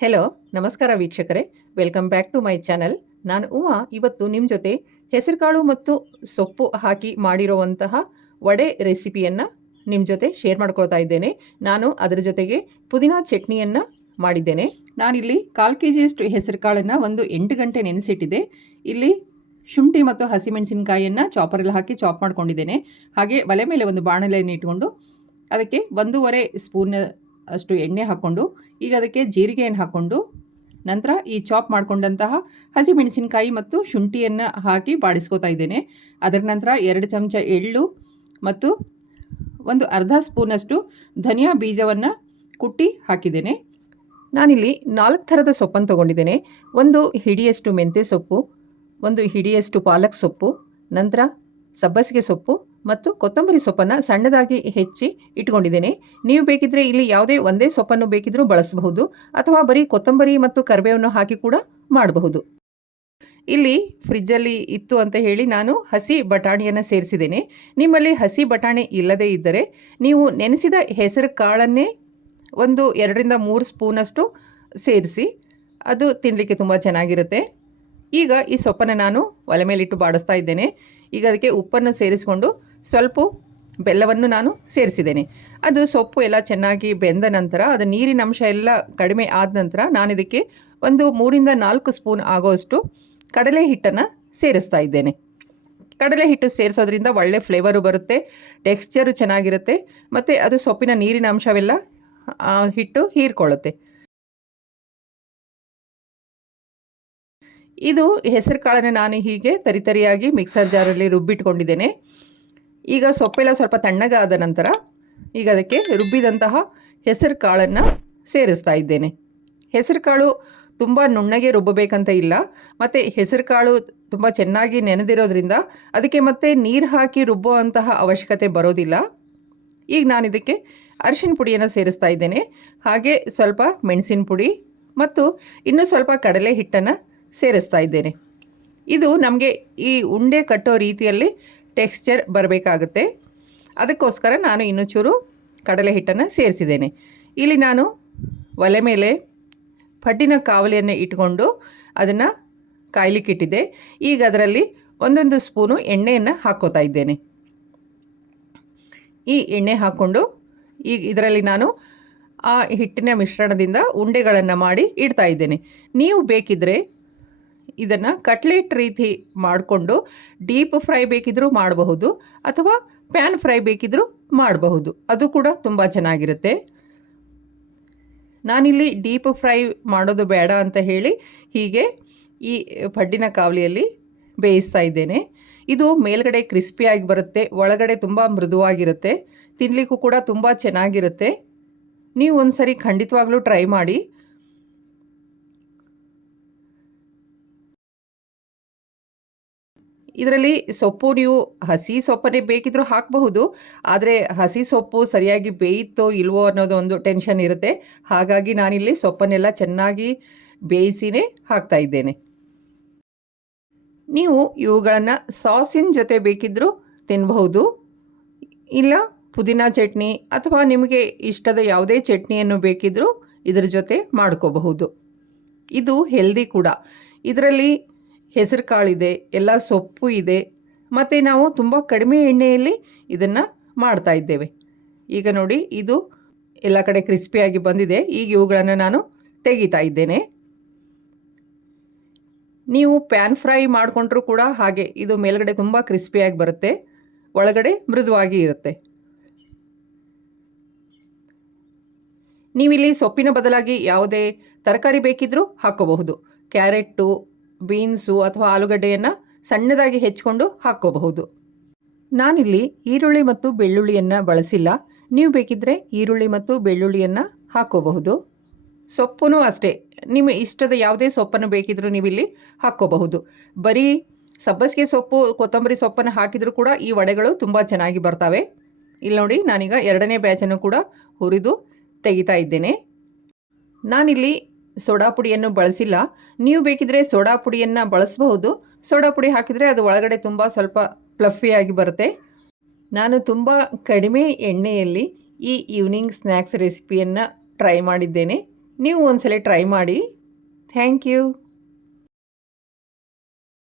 Hello ನಮಸ್ಕಾರ ವೀಕ್ಷಕರೇ. Welcome back to my channel ನಾನು ಉಮಾ. ಇವತ್ತು ನಿಮ್ಮ ಜೊತೆ ಹೆಸರುಕಾಳು ಮತ್ತು ಸೊಪ್ಪು ಹಾಕಿ ಮಾಡಿರುವಂತಹ ವಡೆ ರೆಸಿಪಿಯನ್ನು ನಿಮ್ಮ ಜೊತೆ ಶೇರ್ ಮಾಡ್ಕೊಳ್ತಾ ಇದ್ದೇನೆ. ನಾನು ಅದರ ಜೊತೆಗೆ ಪುದೀನಾ ಚಟ್ನಿಯನ್ನು ಮಾಡಿದ್ದೇನೆ. ನಾನಿಲ್ಲಿ ಕಾಲು ಕೆ ಜಿಯಷ್ಟು ಹೆಸರು ಕಾಳನ್ನು ಒಂದು ಎಂಟು ಗಂಟೆ ನೆನೆಸಿಟ್ಟಿದೆ ಇಲ್ಲಿ ಶುಂಠಿ ಮತ್ತು ಹಸಿಮೆಣಸಿನಕಾಯಿಯನ್ನು ಚಾಪರಲ್ಲಿ ಹಾಕಿ ಚಾಪ್ ಮಾಡ್ಕೊಂಡಿದ್ದೇನೆ. ಹಾಗೆ ಒಲೆ ಮೇಲೆ ಒಂದು ಬಾಣಲೆಯನ್ನು ಇಟ್ಕೊಂಡು ಅದಕ್ಕೆ ಒಂದೂವರೆ ಸ್ಪೂನ್ ಅಷ್ಟು ಎಣ್ಣೆ ಹಾಕ್ಕೊಂಡು, ಈಗ ಅದಕ್ಕೆ ಜೀರಿಗೆಯನ್ನು ಹಾಕ್ಕೊಂಡು, ನಂತರ ಈ ಚಾಪ್ ಮಾಡಿಕೊಂಡಂತಹ ಹಸಿಮೆಣಸಿನಕಾಯಿ ಮತ್ತು ಶುಂಠಿಯನ್ನು ಹಾಕಿ ಬಾಡಿಸ್ಕೋತಾ ಇದ್ದೇನೆ. ಅದರ ನಂತರ ಎರಡು ಚಮಚ ಎಳ್ಳು ಮತ್ತು ಒಂದು ಅರ್ಧ ಸ್ಪೂನಷ್ಟು ಧನಿಯಾ ಬೀಜವನ್ನು ಕುಟ್ಟಿ ಹಾಕಿದ್ದೇನೆ. ನಾನಿಲ್ಲಿ ನಾಲ್ಕು ಥರದ ಸೊಪ್ಪನ್ನು ತೊಗೊಂಡಿದ್ದೇನೆ. ಒಂದು ಹಿಡಿಯಷ್ಟು ಮೆಂತ್ಯ ಸೊಪ್ಪು, ಒಂದು ಹಿಡಿಯಷ್ಟು ಪಾಲಕ್ ಸೊಪ್ಪು, ನಂತರ ಸಬ್ಬಸಿಗೆ ಸೊಪ್ಪು ಮತ್ತು ಕೊತ್ತಂಬರಿ ಸೊಪ್ಪನ್ನು ಸಣ್ಣದಾಗಿ ಹೆಚ್ಚಿ ಇಟ್ಕೊಂಡಿದ್ದೇನೆ. ನೀವು ಬೇಕಿದ್ರೆ ಇಲ್ಲಿ ಯಾವುದೇ ಒಂದೇ ಸೊಪ್ಪನ್ನು ಬೇಕಿದ್ರೂ ಬಳಸಬಹುದು ಅಥವಾ ಬರೀ ಕೊತ್ತಂಬರಿ ಮತ್ತು ಕರಿಬೇವನ್ನು ಹಾಕಿ ಕೂಡ ಮಾಡಬಹುದು. ಇಲ್ಲಿ ಫ್ರಿಜ್ಜಲ್ಲಿ ಇತ್ತು ಅಂತ ಹೇಳಿ ನಾನು ಹಸಿ ಬಟಾಣಿಯನ್ನು ಸೇರಿಸಿದ್ದೇನೆ. ನಿಮ್ಮಲ್ಲಿ ಹಸಿ ಬಟಾಣಿ ಇಲ್ಲದೇ ಇದ್ದರೆ ನೀವು ನೆನೆಸಿದ ಹೆಸರು ಕಾಳನ್ನೇ ಒಂದು ಎರಡರಿಂದ ಮೂರು ಸ್ಪೂನಷ್ಟು ಸೇರಿಸಿ, ಅದು ತಿನ್ನಲಿಕ್ಕೆ ತುಂಬ ಚೆನ್ನಾಗಿರುತ್ತೆ. ಈಗ ಈ ಸೊಪ್ಪನ್ನು ನಾನು ಒಲೆ ಮೇಲಿಟ್ಟು ಬಾಡಿಸ್ತಾ ಇದ್ದೇನೆ. ಈಗ ಅದಕ್ಕೆ ಉಪ್ಪನ್ನು ಸೇರಿಸಿಕೊಂಡು ಸ್ವಲ್ಪ ಬೆಲ್ಲವನ್ನು ನಾನು ಸೇರಿಸಿದ್ದೇನೆ. ಅದು ಸೊಪ್ಪು ಎಲ್ಲ ಚೆನ್ನಾಗಿ ಬೆಂದ ನಂತರ, ಅದು ನೀರಿನ ಅಂಶ ಎಲ್ಲ ಕಡಿಮೆ ಆದ ನಂತರ ನಾನು ಇದಕ್ಕೆ ಒಂದು ಮೂರಿಂದ ನಾಲ್ಕು ಸ್ಪೂನ್ ಆಗೋಷ್ಟು ಕಡಲೆ ಹಿಟ್ಟನ್ನು ಸೇರಿಸ್ತಾ ಇದ್ದೇನೆ. ಕಡಲೆ ಹಿಟ್ಟು ಸೇರಿಸೋದ್ರಿಂದ ಒಳ್ಳೆ ಫ್ಲೇವರು ಬರುತ್ತೆ, ಟೆಕ್ಸ್ಚರು ಚೆನ್ನಾಗಿರುತ್ತೆ, ಮತ್ತು ಅದು ಸೊಪ್ಪಿನ ನೀರಿನ ಅಂಶವೆಲ್ಲ ಹಿಟ್ಟು ಹೀರ್ಕೊಳ್ಳುತ್ತೆ. ಇದು ಹೆಸರು ಕಾಳನ್ನು ನಾನು ಹೀಗೆ ತರಿತರಿಯಾಗಿ ಮಿಕ್ಸರ್ ಜಾರಲ್ಲಿ ರುಬ್ಬಿಟ್ಕೊಂಡಿದ್ದೇನೆ. ಈಗ ಸೊಪ್ಪೆಲ್ಲ ಸ್ವಲ್ಪ ತಣ್ಣಗಾದ ನಂತರ ಈಗ ಅದಕ್ಕೆ ರುಬ್ಬಿದಂತಹ ಹೆಸರು ಕಾಳನ್ನು ಸೇರಿಸ್ತಾ ಇದ್ದೇನೆ. ಹೆಸರು ಕಾಳು ತುಂಬ ನುಣ್ಣಗೆ ರುಬ್ಬಬೇಕಂತ ಇಲ್ಲ, ಮತ್ತು ಹೆಸರು ಕಾಳು ತುಂಬ ಚೆನ್ನಾಗಿ ನೆನೆದಿರೋದ್ರಿಂದ ಅದಕ್ಕೆ ಮತ್ತೆ ನೀರು ಹಾಕಿ ರುಬ್ಬುವಂತಹ ಅವಶ್ಯಕತೆ ಬರೋದಿಲ್ಲ. ಈಗ ನಾನು ಇದಕ್ಕೆ ಅರಿಶಿನ ಪುಡಿಯನ್ನು ಸೇರಿಸ್ತಾ ಇದ್ದೇನೆ. ಹಾಗೆ ಸ್ವಲ್ಪ ಮೆಣಸಿನ ಪುಡಿ ಮತ್ತು ಇನ್ನೂ ಸ್ವಲ್ಪ ಕಡಲೆ ಹಿಟ್ಟನ್ನು ಸೇರಿಸ್ತಾ ಇದ್ದೇನೆ. ಇದು ನಮಗೆ ಈ ಉಂಡೆ ಕಟ್ಟೋ ರೀತಿಯಲ್ಲಿ ಟೆಕ್ಸ್ಚರ್ ಬರಬೇಕಾಗುತ್ತೆ. ಅದಕ್ಕೋಸ್ಕರ ನಾನು ಇನ್ನೂ ಚೂರು ಕಡಲೆ ಹಿಟ್ಟನ್ನು ಸೇರಿಸಿದ್ದೇನೆ. ಇಲ್ಲಿ ನಾನು ಒಲೆ ಮೇಲೆ ಪಟ್ಟಿನ ಕಾವಲಿಯನ್ನು ಇಟ್ಕೊಂಡು ಅದನ್ನು ಕಾಯ್ಲಿಕ್ಕಿಟ್ಟಿದ್ದೆ ಈಗ ಅದರಲ್ಲಿ ಒಂದೊಂದು ಸ್ಪೂನು ಎಣ್ಣೆಯನ್ನು ಹಾಕ್ಕೋತಾ ಇದ್ದೇನೆ. ಈ ಎಣ್ಣೆ ಹಾಕ್ಕೊಂಡು ಈಗ ಇದರಲ್ಲಿ ನಾನು ಆ ಹಿಟ್ಟಿನ ಮಿಶ್ರಣದಿಂದ ಉಂಡೆಗಳನ್ನು ಮಾಡಿ ಇಡ್ತಾ ಇದ್ದೇನೆ. ನೀವು ಬೇಕಿದ್ದರೆ ಇದನ್ನು ಕಟ್ಲೆಟ್ ರೀತಿ ಮಾಡಿಕೊಂಡು ಡೀಪ್ ಫ್ರೈ ಬೇಕಿದ್ರೂ ಮಾಡಬಹುದು ಅಥವಾ ಪ್ಯಾನ್ ಫ್ರೈ ಬೇಕಿದ್ರೂ ಮಾಡಬಹುದು. ಅದು ಕೂಡ ತುಂಬ ಚೆನ್ನಾಗಿರುತ್ತೆ. ನಾನಿಲ್ಲಿ ಡೀಪ್ ಫ್ರೈ ಮಾಡೋದು ಬೇಡ ಅಂತ ಹೇಳಿ ಹೀಗೆ ಈ ಪಡ್ಡಿನ ಕಾವಲಿಯಲ್ಲಿ ಬೇಯಿಸ್ತಾ ಇದ್ದೇನೆ. ಇದು ಮೇಲ್ಗಡೆ ಕ್ರಿಸ್ಪಿಯಾಗಿ ಬರುತ್ತೆ, ಒಳಗಡೆ ತುಂಬ ಮೃದುವಾಗಿರುತ್ತೆ ತಿನ್ನಲಿಕ್ಕೂ ಕೂಡ ತುಂಬ ಚೆನ್ನಾಗಿರುತ್ತೆ. ನೀವು ಒಂದು ಸರಿ ಖಂಡಿತವಾಗ್ಲೂ ಟ್ರೈ ಮಾಡಿ. ಇದರಲ್ಲಿ ಸೊಪ್ಪು ನೀವು ಹಸಿ ಸೊಪ್ಪನ್ನೇ ಬೇಕಿದ್ರೂ ಹಾಕಬಹುದು. ಆದರೆ ಹಸಿ ಸೊಪ್ಪು ಸರಿಯಾಗಿ ಬೇಯಿತೋ ಇಲ್ವೋ ಅನ್ನೋದು ಒಂದು ಟೆನ್ಷನ್ ಇರುತ್ತೆ. ಹಾಗಾಗಿ ನಾನಿಲ್ಲಿ ಸೊಪ್ಪನ್ನೆಲ್ಲ ಚೆನ್ನಾಗಿ ಬೇಯಿಸಿನೇ ಹಾಕ್ತಾ ಇದ್ದೇನೆ. ನೀವು ಇವುಗಳನ್ನು ಸಾಸಿನ ಜೊತೆ ಬೇಕಿದ್ದರೂ ತಿನ್ನಬಹುದು ಇಲ್ಲ ಪುದೀನ ಚಟ್ನಿ ಅಥವಾ ನಿಮಗೆ ಇಷ್ಟದ ಯಾವುದೇ ಚಟ್ನಿಯನ್ನು ಬೇಕಿದ್ದರೂ ಇದರ ಜೊತೆ ಮಾಡ್ಕೋಬಹುದು. ಇದು ಹೆಲ್ದಿ ಕೂಡ. ಇದರಲ್ಲಿ ಹೆಸರು ಕಾಳಿದೆ ಎಲ್ಲ ಸೊಪ್ಪು ಇದೆ. ಮತ್ತು ನಾವು ತುಂಬ ಕಡಿಮೆ ಎಣ್ಣೆಯಲ್ಲಿ ಇದನ್ನು ಮಾಡ್ತಾ ಇದ್ದೇವೆ. ಈಗ ನೋಡಿ, ಇದು ಎಲ್ಲ ಕಡೆ ಕ್ರಿಸ್ಪಿಯಾಗಿ ಬಂದಿದೆ. ಈಗ ಇವುಗಳನ್ನು ನಾನು ತೆಗಿತಾ ಇದ್ದೇನೆ. ನೀವು ಪ್ಯಾನ್ ಫ್ರೈ ಮಾಡಿಕೊಂಡ್ರೂ ಕೂಡ ಹಾಗೆ, ಇದು ಮೇಲ್ಗಡೆ ತುಂಬ ಕ್ರಿಸ್ಪಿಯಾಗಿ ಬರುತ್ತೆ. ಒಳಗಡೆ ಮೃದುವಾಗಿ ಇರುತ್ತೆ. ನೀವಿಲ್ಲಿ ಸೊಪ್ಪಿನ ಬದಲಾಗಿ ಯಾವುದೇ ತರಕಾರಿ ಬೇಕಿದ್ರೂ ಹಾಕ್ಕೋಬಹುದು. ಕ್ಯಾರೆಟ್ಟು ಬೀನ್ಸು ಅಥವಾ ಆಲೂಗಡ್ಡೆಯನ್ನು ಸಣ್ಣದಾಗಿ ಹೆಚ್ಕೊಂಡು ಹಾಕ್ಕೋಬಹುದು. ನಾನಿಲ್ಲಿ ಈರುಳ್ಳಿ ಮತ್ತು ಬೆಳ್ಳುಳ್ಳಿಯನ್ನು ಬಳಸಿಲ್ಲ. ನೀವು ಬೇಕಿದ್ದರೆ ಈರುಳ್ಳಿ ಮತ್ತು ಬೆಳ್ಳುಳ್ಳಿಯನ್ನು ಹಾಕ್ಕೋಬಹುದು. ಸೊಪ್ಪು ಅಷ್ಟೇ. ನಿಮ್ಮ ಇಷ್ಟದ ಯಾವುದೇ ಸೊಪ್ಪನ್ನು ಬೇಕಿದ್ರೂ ನೀವಿಲ್ಲಿ ಹಾಕ್ಕೋಬಹುದು. ಬರೀ ಸಬ್ಬಸಿಗೆ ಸೊಪ್ಪು, ಕೊತ್ತಂಬರಿ ಸೊಪ್ಪನ್ನು ಹಾಕಿದರೂ ಕೂಡ ಈ ವಡೆಗಳು ತುಂಬ ಚೆನ್ನಾಗಿ ಬರ್ತವೆ. ಇಲ್ಲಿ ನೋಡಿ, ನಾನೀಗ ಎರಡನೇ ಬ್ಯಾಚನ್ನು ಕೂಡ ಹುರಿದು ತೆಗಿತಾ ಇದ್ದೇನೆ. ನಾನಿಲ್ಲಿ ಸೋಡಾ ಪುಡಿಯನ್ನು ಬಳಸಿಲ್ಲ. ನೀವು ಬೇಕಿದ್ರೆ ಸೋಡಾ ಪುಡಿಯನ್ನು ಬಳಸಬಹುದು. ಸೋಡಾ ಪುಡಿ ಹಾಕಿದರೆ ಅದು ಒಳಗಡೆ ತುಂಬ ಸ್ವಲ್ಪ ಪ್ಲಫಿಯಾಗಿ ಬರುತ್ತೆ. ನಾನು ತುಂಬ ಕಡಿಮೆ ಎಣ್ಣೆಯಲ್ಲಿ ಈ ಈವ್ನಿಂಗ್ ಸ್ನ್ಯಾಕ್ಸ್ ರೆಸಿಪಿಯನ್ನು ಟ್ರೈ ಮಾಡಿದ್ದೇನೆ. ನೀವು ಒಂದ್ಸಲ ಟ್ರೈ ಮಾಡಿ. Thank you.